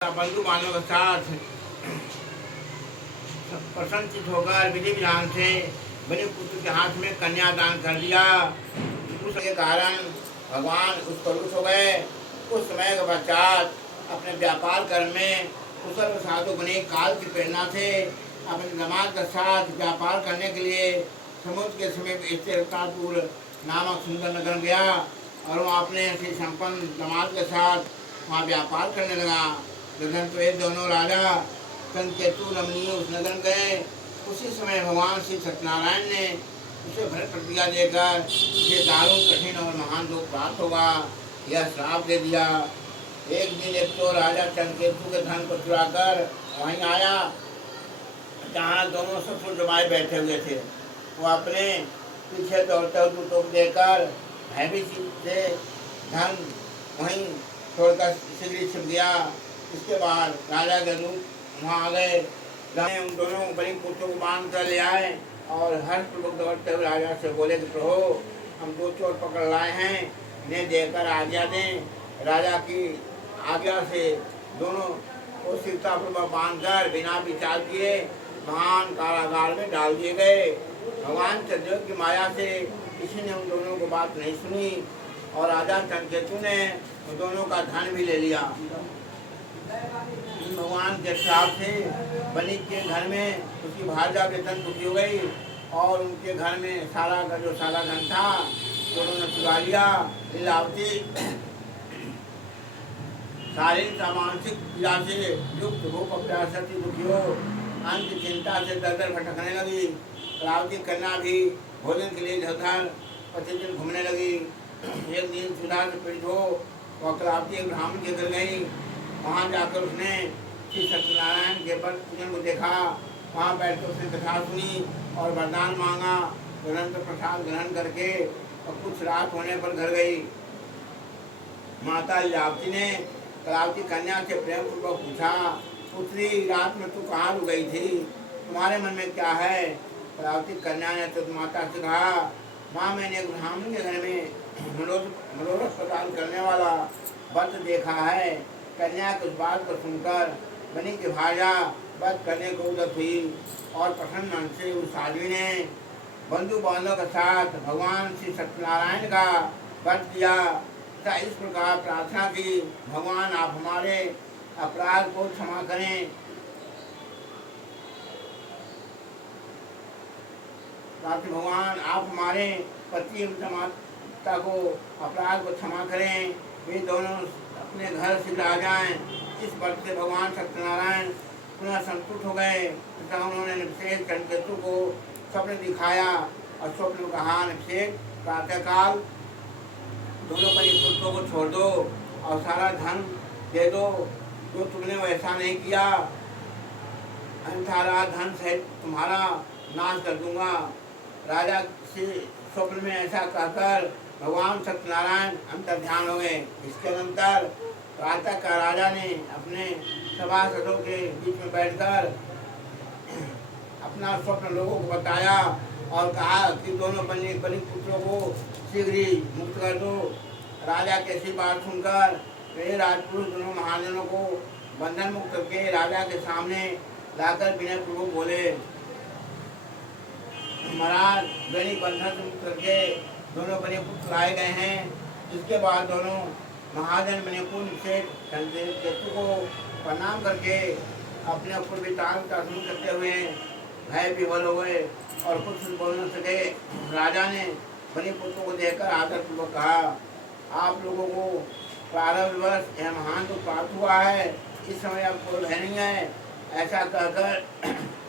बंधु बांधव के साथ प्रसन्नचित होकर विधि विधान से बने पुत्र के हाथ में कन्या दान कर दिया। उसके कारण भगवान उस पर रुष्ट हो गए। कुछ समय के पश्चात अपने व्यापार कर्म में कुशल साधु बने काल की प्रेरणा से अपने दामाद के साथ व्यापार करने के लिए समुद्र के समीप स्थिरतापुर नामक सुंदर नगर गया और वहाँ अपने श्री संपन्न दामाद के साथ वहाँ व्यापार करने लगा। गगन तो ये दोनों राजा कंकेतु रमणीय उस नगर गए। उसी समय भगवान श्री सत्यनारायण ने उसे भर प्रतिज्ञा देकर ये दारुण कठिन और महान दुख प्राप्त होगा यह श्राप दे दिया। एक दिन एक तो राजा कंकेतु के धन को चुराकर वहीं आया जहाँ दोनों ससुर जमाए बैठे हुए थे। वो अपने पीछे दौड़ते हुए दूतों को देकर भयभीत से धन वहीं छोड़कर शीघ्र छिप गया। इसके बाद राजा के दूत वहाँ आ गए। उन दोनों बड़ी पुत्रों को बांध कर ले आए और हर्षपूर्वक दौड़ते हुए राजा से बोले कि प्रभु हम दो चोर पकड़ लाए हैं, इन्हें देकर आज्ञा दें। राजा की आज्ञा से दोनों को शीघ्रतापूर्वक बांधकर बिना विचार किए महान कारागार में डाल दिए गए। भगवान चंद्र की माया से किसी ने उन दोनों को बात नहीं सुनी और राजा कंकेतु ने उन दोनों का धन भी ले लिया। भगवान के श्राप से वणिक के घर में उसकी भार्या वेतन दुखी हो गई और उनके घर में सारा का जो सारा धन था दोनों ने चुरा लिया। लीलावती शारीरिक मानसिक पीड़ा से युक्त भूख प्यास से दुखी हो अंत चिंता से दर दर भटकने लगी। लीलावती कन्या भी भोजन के लिए इधर प्रतिदिन घूमने लगी। एक दिन सुधा से पीड़ित हो वह लीलावती एक ब्राह्मण के घर गई। वहाँ जाकर उसने श्री सत्यनारायण के पद पूजन को देखा। वहाँ बैठकर उसने कथा सुनी और वरदान मांगा। तुरंत प्रसाद ग्रहण करके और कुछ रात होने पर घर गई। माता लीलावती ने लीलावती कन्या से प्रेम पूर्वक पूछा, पुत्री रात में तू कहाँ रुक गई थी, तुम्हारे मन में क्या है? लीलावती कन्या ने तो माता से कहा, माँ मैंने एक ब्राह्मण के घर में मनोरथ प्रदान करने वाला व्रत देखा है। कन्या की उस बात को सुनकर बनी की भार्या व्रत करने को उद्यत हुई और प्रसन्न मन से उस साध्वी ने बंधु बांधव के साथ भगवान श्री सत्यनारायण का व्रत किया तथा इस प्रकार प्रार्थना की, भगवान आप हमारे अपराध को क्षमा करें। भगवान आप हमारे पति माता को अपराध को क्षमा करें। वे दोनों अपने घर शीघ्र आ जाएं। इस व्रत से भगवान सत्यनारायण पुनः संतुष्ट हो गए तथा उन्होंने नृपशेष कंकेतु को स्वप्न दिखाया और स्वप्न में कहा, नृपशेष प्रातःकाल दोनों बड़ी पुत्रों को छोड़ दो और सारा धन दे दो जो तुमने वैसा नहीं किया, अन्यथा धन सहित तुम्हारा नाश कर दूंगा। राजा से स्वप्न में ऐसा कहकर भगवान सत्यनारायण अंतर्ध्यान हो गए। इसके अनंतर प्रातः का राजा ने अपने सभासदों के बीच में बैठकर अपना स्वप्न लोगों को बताया और कहा कि दोनों बलि पुत्रों को शीघ्र ही मुक्त कर दो। राजा की ऐसी बात सुनकर वे राजपुरुष दोनों महाजनों को बंधन मुक्त करके राजा के सामने लाकर विनय पूर्वक बोले, महाराज गणी बंधन से मुक्त करके दोनों बने पुत्र लाए गए हैं। इसके बाद दोनों महाजन बने से कंकेतु को प्रणाम करके अपने ऊपर वितान का सुन करते हुए भय विवल हो गए और कुछ बोल न सके। राजा ने बने पुत्रों को देखकर आदर पूर्वक कहा, आप लोगों को प्रारब्धवश यह महान दुख प्राप्त हुआ है, इस समय अब कोई भय नहीं है। ऐसा कहकर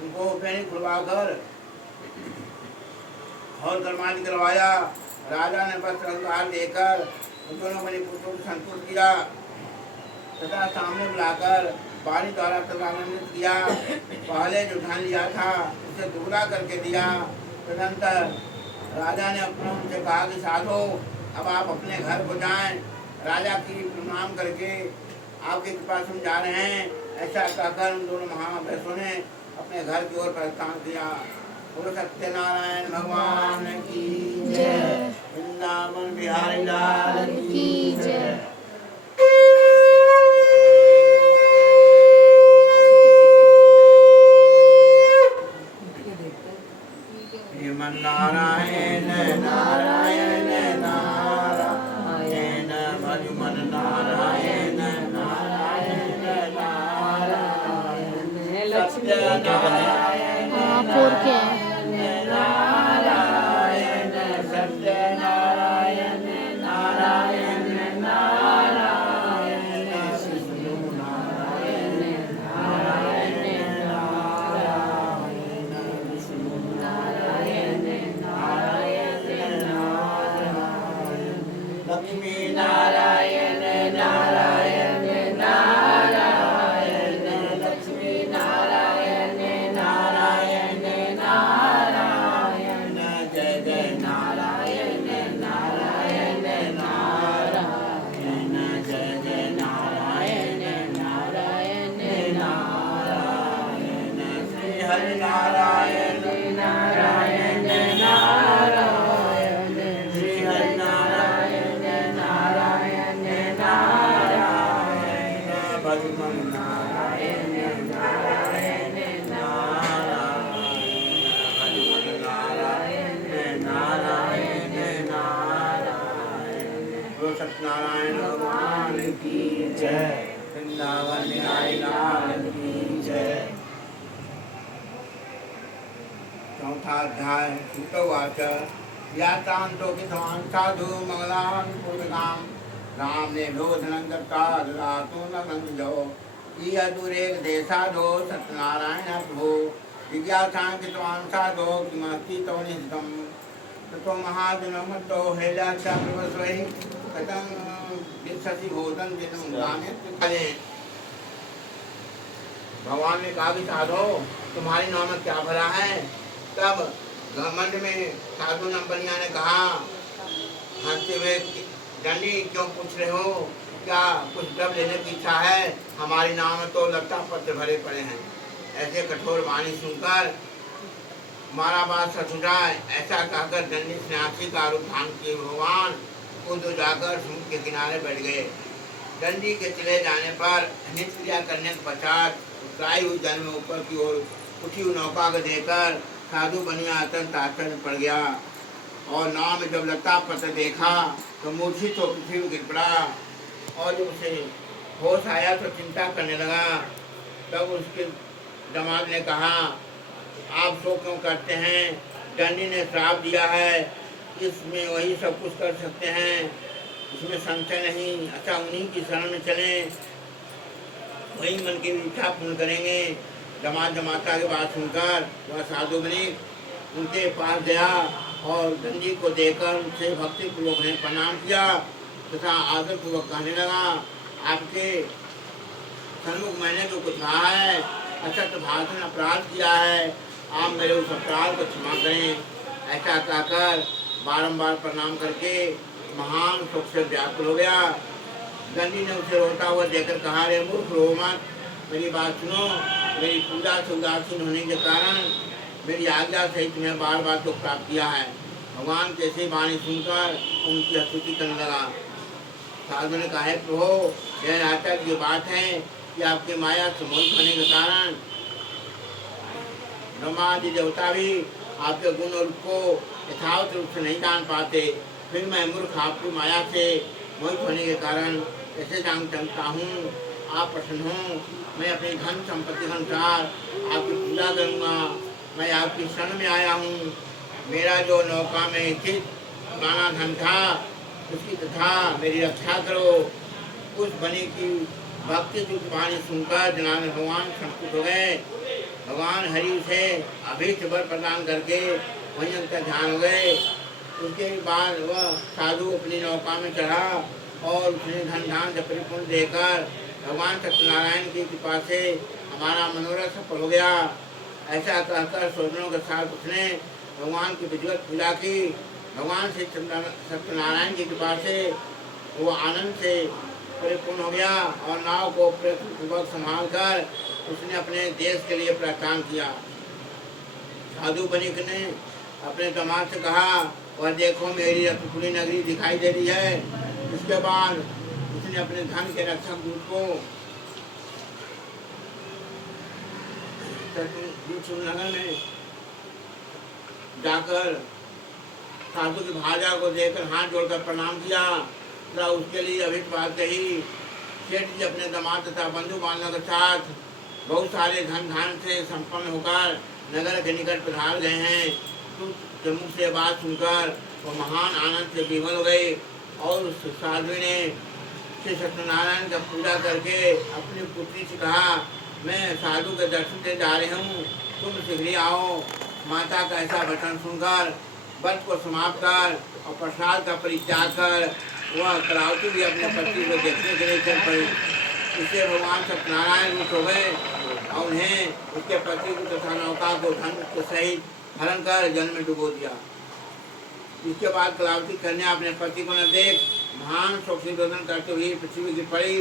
उनको पैनी खुलवाकर और कर्मादि करवाया। राजा ने वस्त्र अलंकार देकर दोनों बड़े पुत्रों को संतुष्ट किया तथा सामने बुलाकर वाणी द्वारा तदानंदित किया। पहले जो धन लिया था उसे दुगना करके दिया। तदनंतर राजा ने अपने उनसे कहा कि साधो अब आप अपने घर को जाएं। राजा की प्रणाम करके आपकी कृपा से जा रहे हैं। ऐसा कहकर उन दोनों महापुरुषों ने अपने घर की ओर प्रस्थान किया। बोलो सत्यनारायण भगवान की जय। वृंदावन बिहारी लाल की जय। क्या बने? हाँ 4 के हैं। नारायण सत्यनारायण नारायण नारायण विष्णु नारायण नारायण नारायण विष्णु नारायण नारायण नारायण लक्ष्मी नारायण नारायण नारायण लक्ष्मी नारायण नारायण नारायण जय जय नारायण नारायण नारायण जय जय नारायण नारायण नारायण श्री हरि नारायण नारायण नारायण श्री हरि नारायण नारायण नारायण भगवान नारायण नारायण नारायण नारायण नारायण नारायण बोलो सत्यनारायण भगवान की जय वृंदावन बिहारी लाल की जय। चौथा अध्याय सूतवाच यातांतो किथवान साधु मंगलान पूर्णकाम राम ने भोधनं दत्ता ददातु न मंजो यह दुरेक देशाधो सत्यनारायण प्रभु जिज्ञासां कृतवान् साधो किमस्ति तव निहितं ततो महाजनमतो हेलाक्षा प्रवस्वै कथं दिक्षसि भोजन दिनं गाने खाने। भगवान ने कहा कि साधो तुम्हारी नाम में क्या भला है। तब घमंड में साधु नंबनिया ने कहा हंसते हुए दंडी क्यों पूछ रहे हो, क्या कुछ द्रव लेने की इच्छा है। हमारी नाव में तो लत्ता पत्र भरे पड़े हैं। ऐसे कठोर वाणी सुनकर हमारा बात सच हो जाए ऐसा कहकर दंडी सन्यासी का रूप धारण किए भगवान खुद जाकर समुद्र के किनारे बैठ गए। दंडी के चले जाने पर नित्य क्रिया करने के पश्चात उत्साही हुई जल में ऊपर की ओर उठी हुई नौका को देखकर साधु बनिया अत्यंत आश्चर्य पड़ गया और नाव में जब लत्ता पत्र देखा तो मूर्छित हो पृथ्वी में गिर पड़ा और जब उसे होश आया तो चिंता करने लगा। तब उसके दामाद ने कहा आप सो क्यों करते हैं, दंडी ने श्राप दिया है, इसमें वही सब कुछ कर सकते हैं, इसमें संशय नहीं। अच्छा उन्हीं की शरण में चलें, वही मन की इच्छा पूर्ण करेंगे। दामाद माता की बात सुनकर वह साधु बनी उनके पास गया और दंडी को देखकर उनसे भक्ति पूर्वक ने प्रणाम किया तथा आदर पूर्वक कहने लगा आपके सन्मुख मैंने जो कुछ कहा है असत्य भाषण अपराध किया है, आप मेरे उस अपराध को क्षमा करें। ऐसा कहकर बारंबार प्रणाम करके महान सुख से व्याकुल हो गया। दंडी ने उसे रोता हुआ देखकर कहा रे मूर्ख रो मत, मेरी बात सुनो। मेरी पूजा से उदासीन होने के कारण मेरी आज्ञा से तुम्हें बार बार दुख प्राप्त किया है। भगवान कैसे वाणी सुनकर उनकी स्तुति करने लगा। साधु ने कहा प्रभु यह आचार्य की बात है कि आपके माया से मोहित होने के कारण ब्रह्मादि देवता भी आपके गुण और रूप को यथावत रूप से नहीं जान पाते, फिर मैं मूर्ख आपकी माया से मोहित होने के कारण कैसे जान सकता हूँ। आप प्रसन्न हो, मैं अपनी धन संपत्ति के अनुसार आपकी पूजा करूँगा। मैं आपकी शरण में आया हूँ। मेरा जो नौका में स्थित पुराना धन था उसकी तथा मेरी रक्षा करो। उस बनी की भक्ति युक्त वाणी सुनकर जनार्दन भगवान संतुष्ट हो गए। भगवान हरि उसे अभीष्ट वर प्रदान करके वहीं अंतर ध्यान हो गए। उसके बाद वह साधु अपनी नौका में चढ़ा और उसने धन धान से परिपूर्ण देकर भगवान सत्यनारायण की कृपा से हमारा मनोरथ सफल हो गया। ऐसा कहकर स्वजनों के साथ उसने भगवान की विधिवत पूजा की। भगवान से सत्यनारायण की कृपा से वो आनंद से परिपूर्ण हो गया और नाव को पूर्वक संभाल कर उसने अपने देश के लिए प्रस्थान किया। साधु बनिक ने अपने दामाद से कहा और देखो मेरी रत्नपुरी नगरी दिखाई दे रही है। इसके बाद उसने अपने धन के रक्षक दूत को नगर में जाकर साधु की भाजा को देखकर हाथ जोड़कर प्रणाम किया तथा उसके लिए अभित बात कही। सेठ जी अपने दामाद तथा बंधु बांधवों के साथ बहुत सारे धन धान से संपन्न होकर नगर के निकट पधार गए हैं। तुम जम्मू से बात सुनकर वो महान आनंद से विवल हो गए और उस साधु ने श्री सत्यनारायण का पूजा करके अपनी पुत्री से कहा, मैं साधु के दर्शन से जा रही हूँ, तुम शीघ्र ही आओ। माता का ऐसा वचन सुनकर व्रत को समाप्त कर और प्रसाद का परित्याग कर वह करावती भी अपने पति को देखने के लिए चल पड़ी। इससे भगवान सत्यनारायण रुष्ट हो गए और उन्हें उसके पति को तथा नौका को धन के सहित हरण कर जल में डुबो दिया। इसके बाद कलावती कन्या अपने पति को न देख महान शोक संवेदन करते हुए पृथ्वी गिर पड़ी।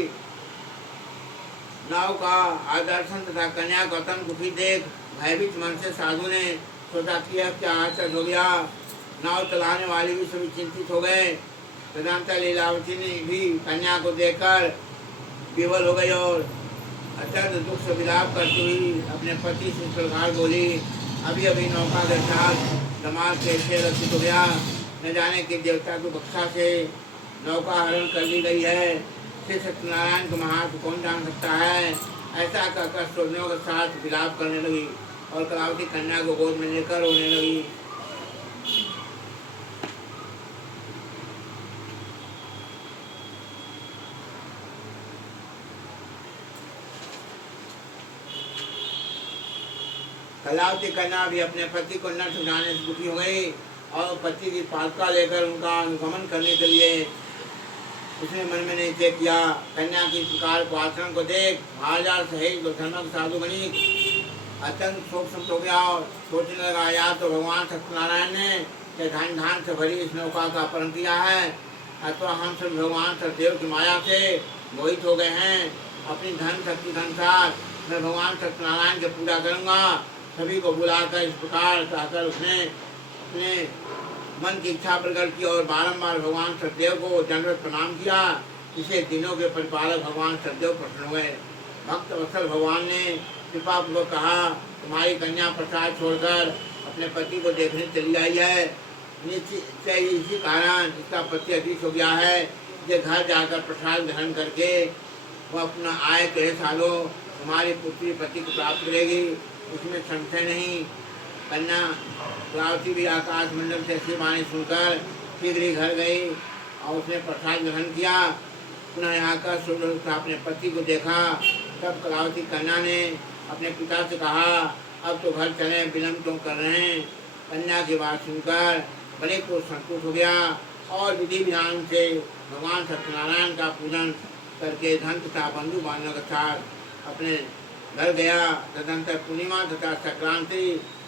नाव का आदर्शन तथा कन्या गौतम दुखी देख भयभीत मन से साधु ने सोचा कि अब क्या आश्चर्य हो गया। नाव चलाने वाले भी सभी चिंतित हो गए। तदंतर लीलावती ने भी कन्या को देखकर विवल हो गई और अत्यंत दुख से विलाप करती हुई अपने पति से इस प्रकार बोली, अभी अभी नौका के साथ दमाद कैसे रक्षित हो गया, न जाने कि देवता की बख्शा से नौका हरण कर ली गई है। श्री सत्यनारायण को महात्म कौन जान सकता है। ऐसा कहकर सोचने के साथ विलाप करने लगी और कलावती कन्या को गोद में लेकर रोने लगी। कलावती कन्या भी अपने पति को न छुड़ाने से दुखी हो गई और पति की पालका लेकर उनका अनुगमन करने के लिए उसने मन में निश्चय किया। कन्या की प्रकार को आचरण को देख महाराज सहित धर्मक साधु बनी अत्यंत शोक संत हो गया और सोचने लगा, या तो भगवान सत्यनारायण ने धन धान से भरी इस नौका का अपहरण किया है अथवा हम सब भगवान सत्यदेव की माया से मोहित हो गए हैं। अपनी धन शक्ति के अनुसार मैं भगवान सत्यनारायण की पूजा करूँगा। सभी को बुलाकर इस प्रकार कहकर उसने अपने मन की इच्छा प्रकट की और बारंबार भगवान सत्यदेव को दंडवत प्रणाम किया। इसे दिनों के परिपालक भगवान सत्यदेव प्रसन्न हुए। भक्त वत्सल भगवान ने कृपा पूर्वक कहा, तुम्हारी कन्या प्रसाद छोड़कर अपने पति को देखने चली आई है। निश्चय इसी कारण इसका पति अतीत हो गया है। ये घर जाकर प्रसाद ग्रहण करके वह अपना आय कई सालों तुम्हारी पुत्री पति को प्राप्त करेगी, उसमें संशय नहीं। कन्या कलावती भी आकाश मंडल से ऐसी वाणी सुनकर शीघ्र ही घर गई और उसने प्रसाद ग्रहण किया। पुनः यहाँ का सूर्य अपने पति को देखा। तब कलावती कन्या ने अपने पिता से कहा, अब तो घर चले, विलम्ब क्यों कर रहे हैं। कन्या की बात सुनकर बड़े को संतुष्ट हो गया और विधि विधान से भगवान सत्यनारायण का पूजन करके धन तथा बंधु बांधव के साथ अपने घर गया। तदंतर पूर्णिमा तथा संक्रांति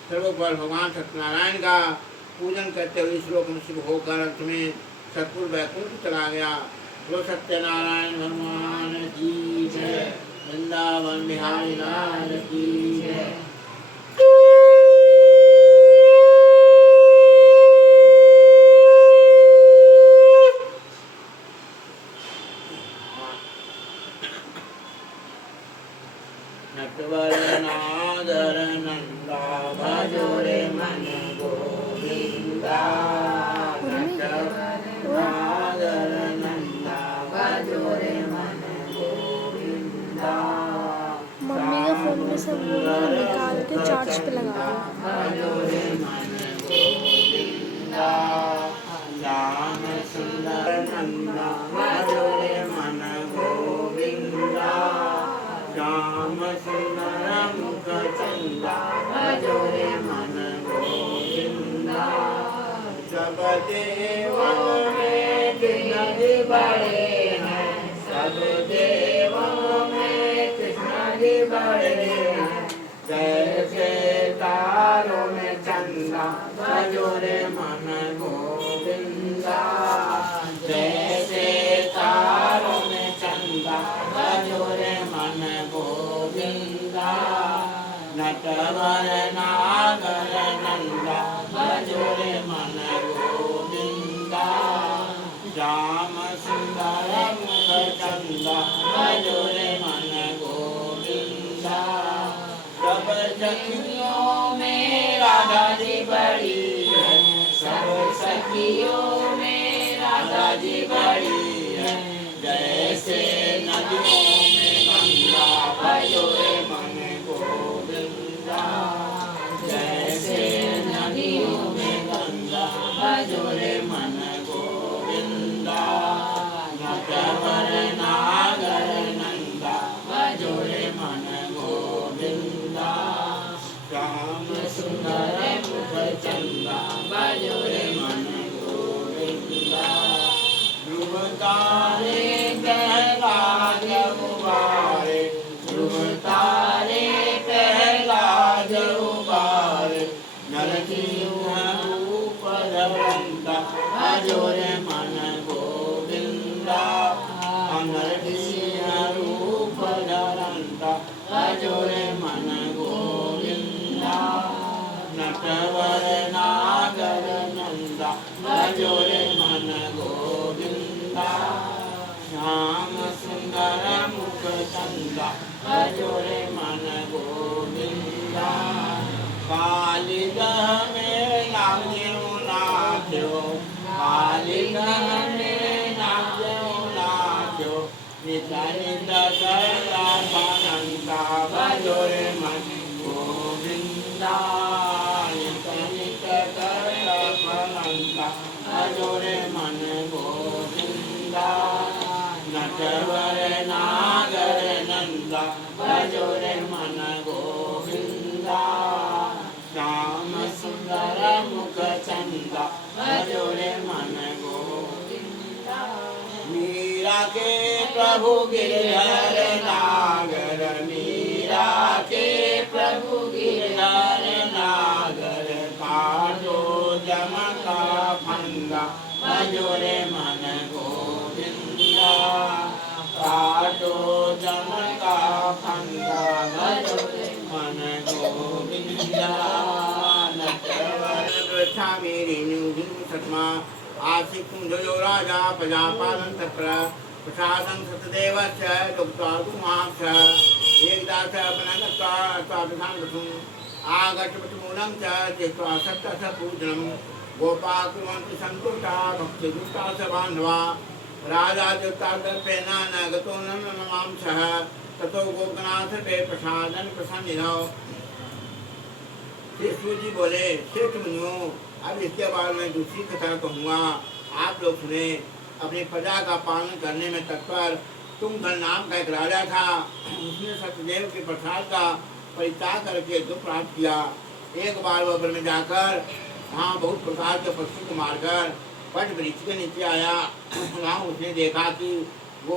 सर्वोपर भगवान सत्यनारायण का पूजन करते हुए श्लोक में शुभ होकर अंत में सतपुर वैकुंठ चला गया। बोलो सत्यनारायण भगवान की जय, वृंदावन बिहारी लाल की जय। नटवरनादर नंदा भजो रे मन गोविंदा। नटवरनादर नंदा भजो रे मन गोविंदा। मम्मी के फोन में सब लोग निकाल के चार्ज पे लगा दो। भजो रे मन गोविंदा। श्याम सुंदर नंदा भजो रे मन गोविंदा। श्याम सुंदर मुख चंदा भजो रे मन गोविंदा। सब देवों में कृष्ण जी बड़े हैं, सब देवों में कृष्ण जी बड़े हैं। जैसे तारों में चंदा भजो रे मन गोविंदा। जैसे तारों में चंदा भजो रे मन गोविंदा। नटवर नागर नंदा भजो रे मन गोविंदा। श्याम सुंदर मुख चंदा भजो रे मन गोविंदा। सब सखियों में राधा जी बड़ी है, सब सखियों में राधा जी बड़ी है। जैसे नदियों में गंगा भजो रे मन श्याम सुंदर मुख चंदा भजो रे मन गोविंदा ध्रुव तारे प्रहलाद उबारे ध्रुव तारे प्रहलाद उबारे नरसिंह रूप धरंता भजो रे मन गोविंदा नरसिंह रूप धरंता भजो रे मन गोविंदा नटवर नागर नंदा भजो रे मन गोविंदा श्याम सुंदर मुख चंदा भजो रे मन गोविंदा कालिदह में नाग्यो नाग्यो कालिदह में नाग्यो नाग्यो निता निता करला भनंता भजो रे मन गोविंदा निता निता करला भनंता भजो रे मन गोविंदा नटवर नागर नंदा भजो रे मन गोविंदा श्याम सुंदर मुख चंदा भजो रे मन गोविंदा मीरा के प्रभु गिरधर नागर मीरा के प्रभु गिरधर नागर काटो जम का फंदा भजो रे मन गोविंदा काटो जम का फंदा भजो रे मन गोविंदा नटवर वृथा मेरी न्यूधिनु सत्मा आसिक कुंजयो राजा प्रजापालन तत्र प्रसादं सतदेवस्य दुक्तादु मांस एकदा च बनगत्वा स्वादधान रसुं आगच्छति मूलं च त्यक्त्वा सत्तथ पूजनं गोपाकुर्वन्ति सन्तुष्टा भक्तियुक्ता च बान्धवा राजा दुक्तादर्पेण न गतो न मांसः ततो गोपनाथ पे प्रसादन प्रसन्निधौ। शिव जी बोले श्रेष्ठ मुनियों अब इसके बाद मैं दूसरी कथा कहूँगा, आप लोग सुने। अपनी प्रजा का पालन करने में तत्पर तुंगधन नाम का एक राजा था। उसने सत्यदेव के प्रसाद का परित्याग करके दुख प्राप्त किया। एक बार वह वन में जाकर वहाँ बहुत प्रकार के पशु को मारकर वट वृक्ष के नीचे आया। वहाँ उसने देखा कि